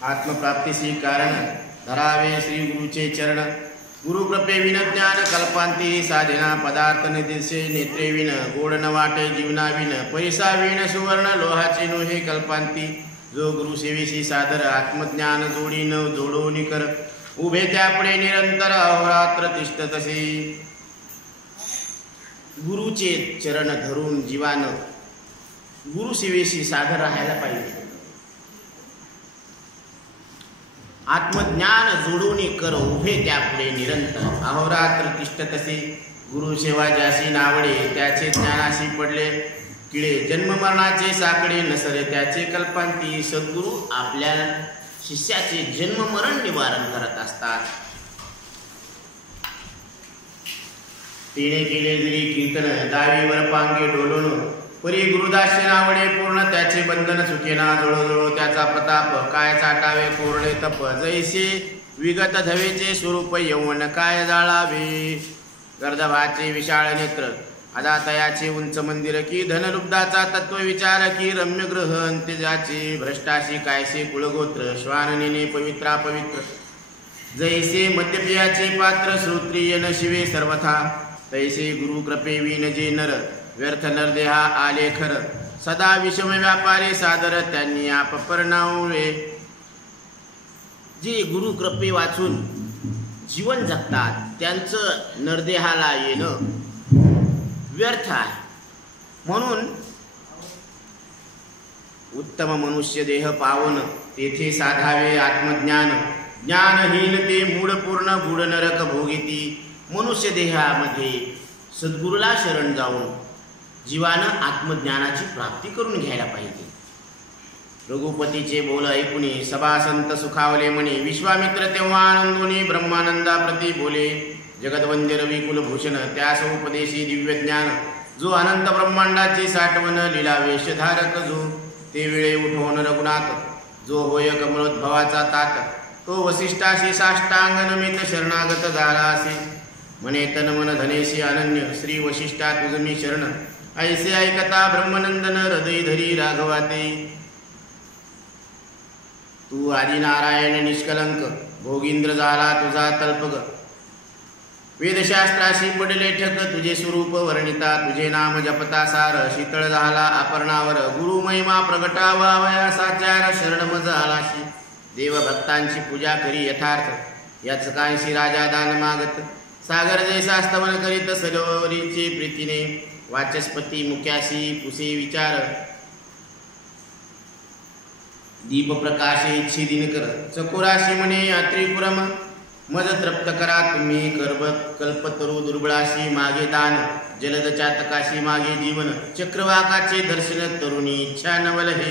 आत्मप्राप्तीसी कारण धरावे श्री गुरुचे चरण। गुरुकृपे विन ज्ञान कल्पांती साधना पदार्थ निदिसे नेत्रे विन गोड न वाटे जीवना विन पैसा विन सुवर्ण लोहाचे नोहे कल्पांती। जो गुरु सेवेशी सादर आत्मज्ञान जोडी न जोडोनी कर उभे त्यापुढे निरंतर अहोरात्र तिष्ठतसे। गुरुचे चरण धरून जीवानं गुरु सेवेशी सादर राहायला पाहिजे। आत्मज्ञान जोडून कर उभे त्यापुढे निरंतर अहोरात्र तिष्ठतसे। गुरु सेवा ज्यासी नावडे त्याचे ज्ञानाशी पडले किळे जन्म मरणाचे साकडे नसरे त्याचे कल्पांती। सद्गुरु आपल्या शिष्याचे जन्म मरण निवारण करत असतात। तिने केले जरी कीर्तन दावीवर पांगे डोलून परी गुरुदास नावडे पूर्ण त्याचे बंधन चुकेना जळोजळो त्याचा प्रताप काय चाटावे कोरडे तप जैसे विगत धवेचे स्वरूप यौवन काय जाळावे। गर्दभाचे विशाळ नेत्र अदातयाचे उंच मंदिर की धनलुब्धाचा तत्व विचार की रम्य ग्रह अंत्यजाचे भ्रष्टाशी कायसे कुळगोत्र श्वाननीने पवित्रा पवित्र जैसे मद्यपियाचे पात्र श्रोत्रिय न शिवे सर्वथा तैसे गुरु कृपे विन जे नर व्यर्थ नरदेहा आले खर सदा विषम व्यापारे सादर त्यांनी आप परणावले। जे गुरु कृपे वाचून जीवन जगतात त्यांचं नरदेहाला येणं व्यर्थ आहे। म्हणून उत्तम मनुष्य देह पावन तेथे साधावे आत्मज्ञान। ज्ञानहीन ते मूळ पूर्ण गुढ नरक भोगिती। मनुष्य देहामध्ये सद्गुरूला शरण जाऊन जीवानं आत्मज्ञानाची प्राप्ती करून घ्यायला पाहिजे। रघुपतीचे बोल ऐकुनी सभा संत सुखावले म्हणे विश्वामित्र तेव्हा आनंदोनी ब्रह्मानंदा प्रति बोले जगद्वंद्य रवी कुलभूषण त्यास उपदेशी दिव्य ज्ञान। जो अनंत ब्रह्मांडाची साठवण लीला वेशधारक जो ते वेळे उठवून रघुनाथ जो होय कमलोद्भवाचा तात तो वसिष्ठाशी साष्टांग नमित शरणागत झाला असे म्हणे तन मन धनेशी अनन्य श्री वशिष्ठा तुझ मी शरण ऐसे ऐकता ब्रह्मनंदन हृदय धरी राघवाते। तू आदिनारायण निष्कलंक भोगींद्र झाला तुझा तल्पग वेदशास्त्राशी पडले ठक तुझे स्वरूप वर्णिता तुझे नाम जपता सार शीतळ झाला अपरणावर गुरु महिमा प्रगटावा साचार शरण मज आलाशी देवभक्तांची पूजा करी यथार्थ याच कांशी राजा दान मागत सागर जैसा स्तवन करीत सरोवरीचे प्रीतीने वाचस्पती मुख्याशी पुसे विचार दीप प्रकाशे इच्छी दिनकर चकोराशी म्हणे त्रिपुरम मज तृप्त करा तुम्ही कल्पतरू दुर्बळाशी मागे दान जलद चातकाशी मागे जीवन चक्रवाकाचे दर्शन तरुणी इच्छा नवल हे